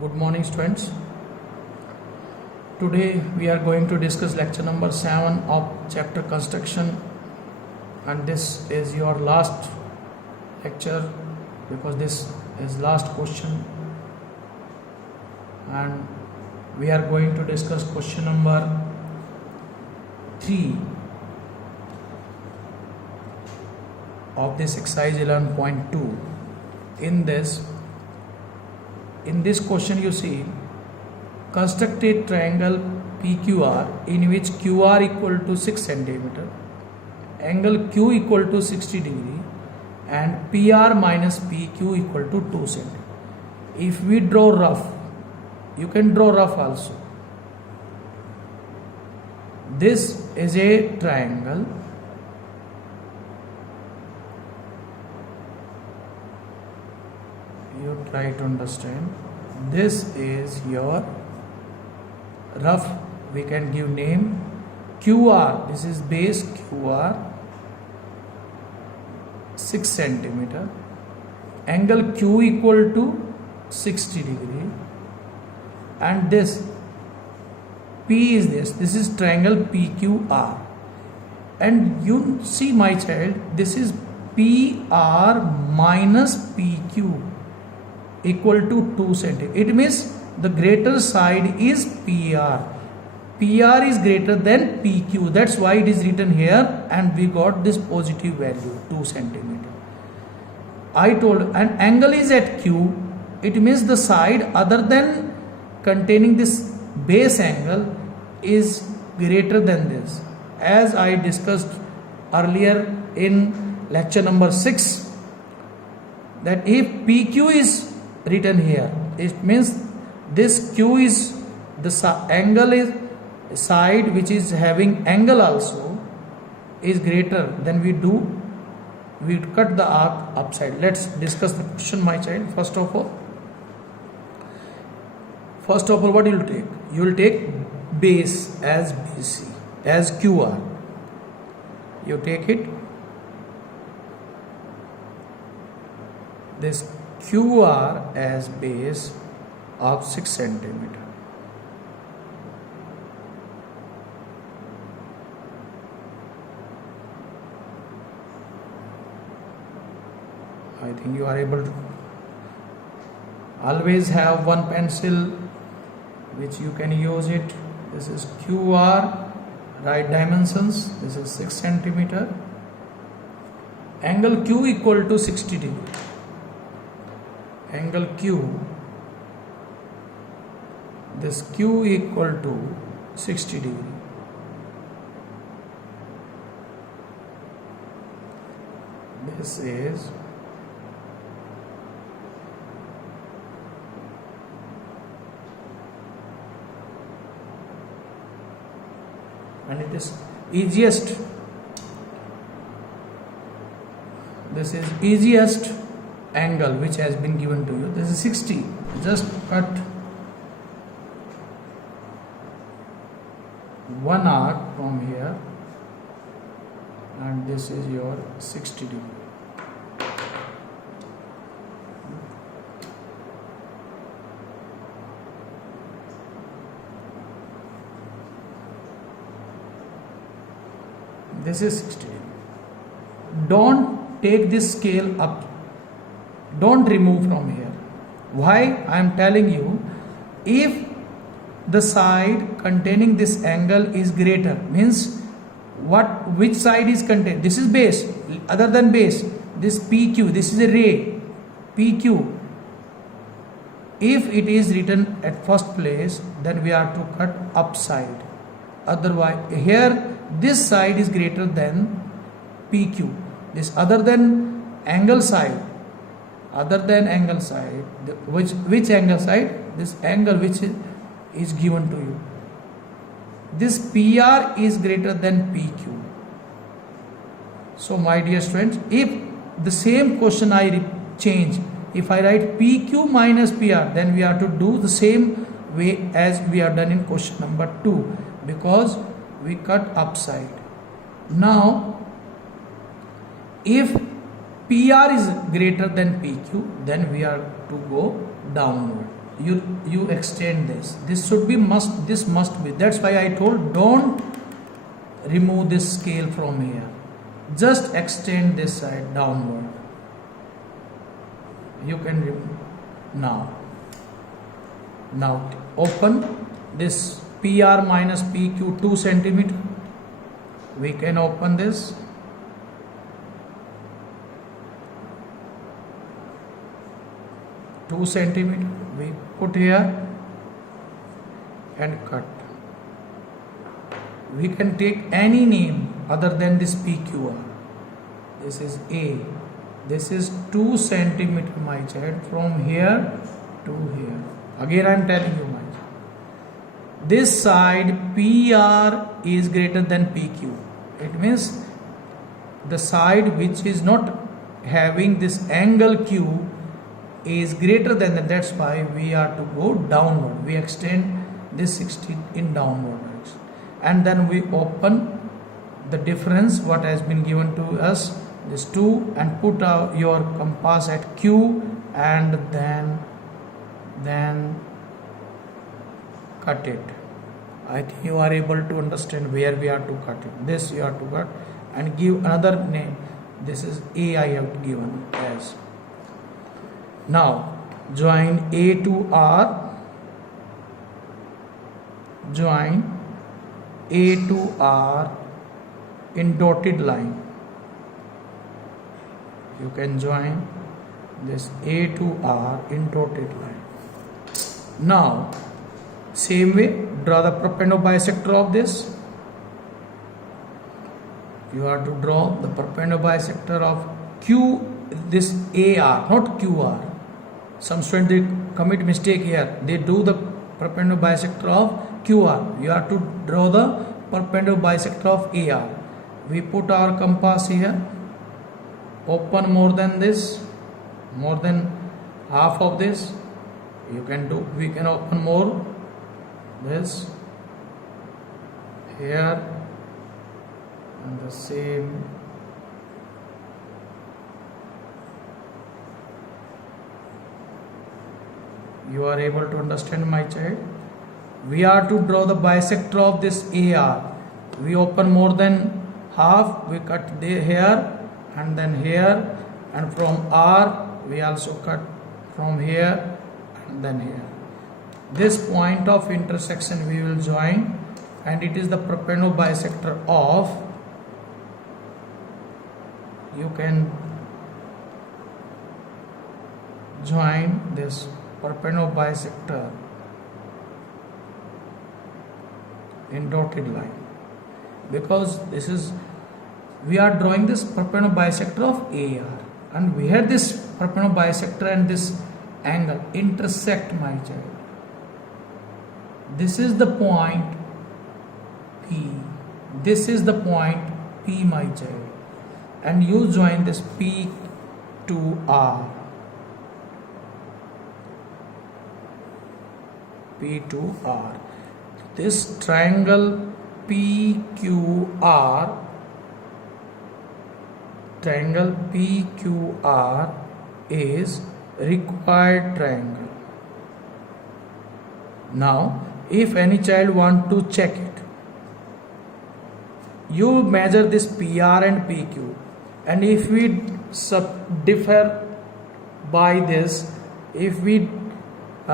Good morning, students. Today we are going to discuss lecture number 7 of chapter construction, and this is your last lecture because this is last question, and we are going to discuss question number 3 of this exercise 11.2. In this question you see, construct a triangle PQR in which QR equal to 6 centimeter, angle Q equal to 60 degree and PR minus PQ equal to 2 centimeter. If we draw rough, you can draw rough also. This is a triangle. You try to understand. This is your rough. We can give name QR. This is base QR, 6 centimeter. Angle Q equal to 60 degree. And this P is this. This is triangle PQR. And you see, my child, this is PR minus PQ equal to 2 centimeter. It means the greater side is PR. PR is greater than PQ. That's why it is written here, and we got this positive value 2 centimeter. I told an angle is at Q. It means the side other than containing this base angle is greater than this. As I discussed earlier in lecture number 6, that if PQ is written here, it means this Q is the angle is side which is having angle also is greater, then we cut the arc upside. Let's discuss the question, my child. First of all, what you will take? You will take base as BC, as QR. You take it, this QR as base of 6 centimeter. I think you are able to always have one pencil which you can use it. This is QR, right dimensions. This is 6 centimeter. Angle Q equal to 60 degree. Angle Q, this Q equal to 60 degree. This is and it is easiest. This is easiest angle which has been given to you. This is 60. Just cut one arc from here, and this is your 60 degree. This is 60 degree. Don't take this scale up. Don't remove from here. Why? I am telling you, if the side containing this angle is greater, means which side is contained? This is base. Other than base, this PQ, this is a ray, PQ. If it is written at first place, then we are to cut upside. Otherwise, here this side is greater than PQ. This other than angle side. Which angle side? This angle which is given to you. This PR is greater than PQ. So, my dear students, if the same question I change, if I write PQ minus PR, then we have to do the same way as we have done in question number 2, because we cut upside. Now, if PR is greater than PQ, then we are to go downward. you extend this should be this must be. That's why I told don't remove this scale from here, just extend this side downward. You can remove now open this PR minus PQ 2 centimeter. We can open this. Two centimeter we put here and cut. We can take any name other than this PQR. This is A. This is 2 centimeter, my child, from here to here. Again I am telling you, my child, this side PR is greater than PQ. It means the side which is not having this angle Q is greater than that. That's why we are to go downward. We extend this 60 in downward direction, and then we open the difference what has been given to us, this 2, and put your compass at Q, and then cut it. I think you are able to understand where we are to cut it. This you are to cut and give another name. This is A I have given as. Now join A to R, join A to R in dotted line. You can join this A to R in dotted line. Now same way, draw the perpendicular bisector of this. You are to draw the perpendicular bisector of Q, this AR, not QR. Some students they commit mistake here. They do the perpendicular bisector of QR. You have to draw the perpendicular bisector of AR. We put our compass here. Open more than this, more than half of this. You can do. We can open more. This here and the same. You are able to understand, my child? We are to draw the bisector of this AR. We open more than half, we cut here and then here, and from R we also cut from here and then here. This point of intersection we will join, and it is the perpendicular bisector of, you can join this perpendicular bisector in dotted line, because this is, we are drawing this perpendicular bisector of AR, and where this perpendicular bisector and this angle intersect, my child, this is the point P, this is the point P, my child, and you join this P to R, P to R. This triangle PQR, triangle PQR is required triangle. Now if any child want to check it, you measure this PR and PQ, and if we differ by this, if we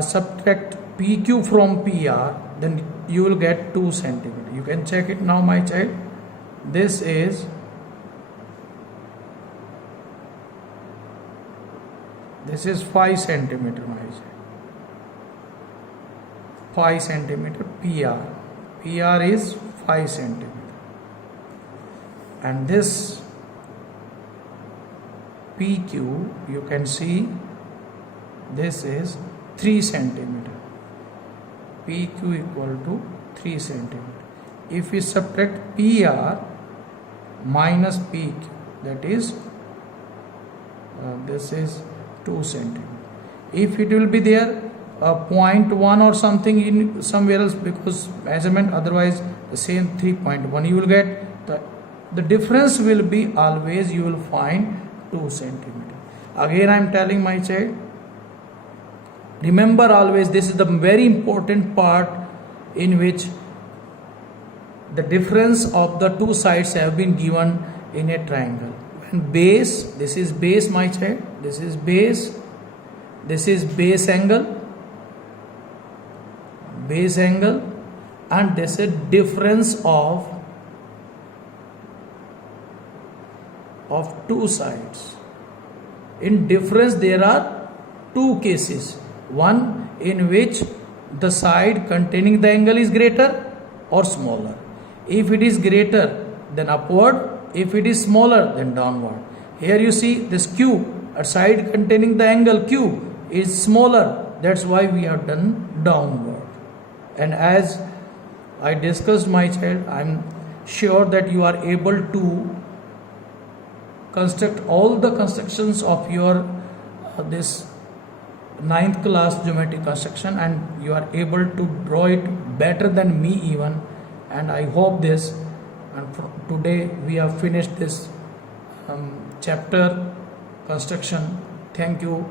subtract PQ from PR, then you will get 2 centimeter. You can check it now, my child. This is 5 centimeter, my child. 5 centimeter PR is 5 centimeter, and this PQ, you can see this is 3 centimeter. PQ equal to 3 centimeter. If we subtract PR minus PQ, that is this is 2 centimeter. If it will be there 0.1 or something in somewhere else, because measurement otherwise the same 3.1, you will get the difference will be always, you will find 2 centimeter. Again I am telling, my child, Remember always, this is the very important part in which the difference of the two sides have been given in a triangle. And base, this is base my child, this is base angle, and this is difference of two sides. In difference there are two cases, one in which the side containing the angle is greater or smaller. If it is greater, then upward. If it is smaller, then downward. Here you see this Q, a side containing the angle Q is smaller. That's why we have done downward. And as I discussed my child, I'm sure that you are able to construct all the constructions of your this 9th class geometry construction, and you are able to draw it better than me even. And I hope this, and today we have finished this chapter construction. Thank you.